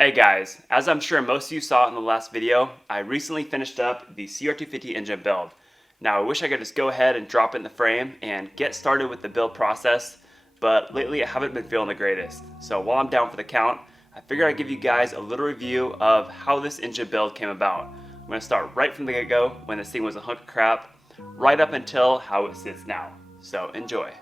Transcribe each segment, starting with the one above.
Hey guys, as I'm sure most of you saw in the last video, I recently finished up the CR250 engine build. Now I wish I could just go ahead and drop it in the frame and get started with the build process, but lately I haven't been feeling the greatest. So while I'm down for the count, I figured I'd give you guys a little review of how this engine build came about. I'm going to start right from the get-go when this thing was a hunk of crap, right up until how it sits now. So enjoy.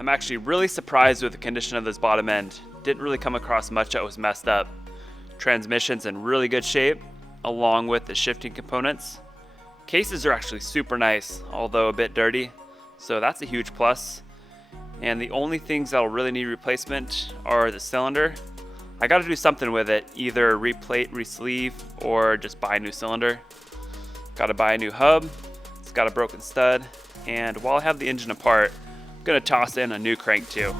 I'm actually really surprised with the condition of this bottom end. Didn't really come across much that was messed up. Transmission's in really good shape, along with the shifting components. Cases are actually super nice, although a bit dirty, so that's a huge plus. And the only things that'll really need replacement are the cylinder. I gotta do something with it, either replate, resleeve, or just buy a new cylinder. Gotta buy a new hub, it's got a broken stud, and while I have the engine apart, I'm gonna toss in a new crank too.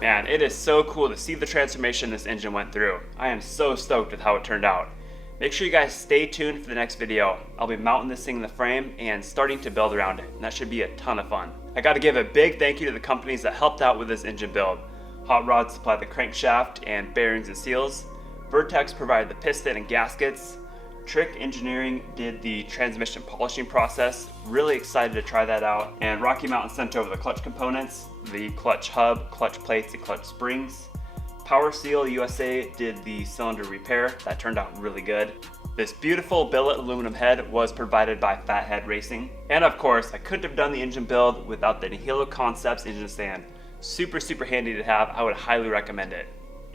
Man, it is so cool to see the transformation this engine went through. I am so stoked with how it turned out. Make sure you guys stay tuned for the next video. I'll be mounting this thing in the frame and starting to build around it, and that should be a ton of fun. I gotta give a big thank you to the companies that helped out with this engine build. Hot Rod supplied the crankshaft and bearings and seals. Vertex provided the piston and gaskets. Trick Engineering did the transmission polishing process. Really excited to try that out. And Rocky Mountain sent over the clutch components, the clutch hub, clutch plates, and clutch springs. Power Seal USA did the cylinder repair. That turned out really good. This beautiful billet aluminum head was provided by Fathead Racing. And of course, I couldn't have done the engine build without the Niemela Concepts engine stand. Super handy to have. I would highly recommend it.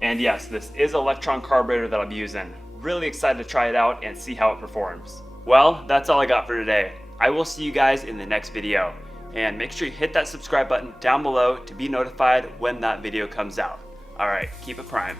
And yes, this is an electron carburetor that I'll be using. Really excited to try it out and see how it performs. Well, that's all I got for today. I will see you guys in the next video. And make sure you hit that subscribe button down below to be notified when that video comes out. Alright, keep it prime.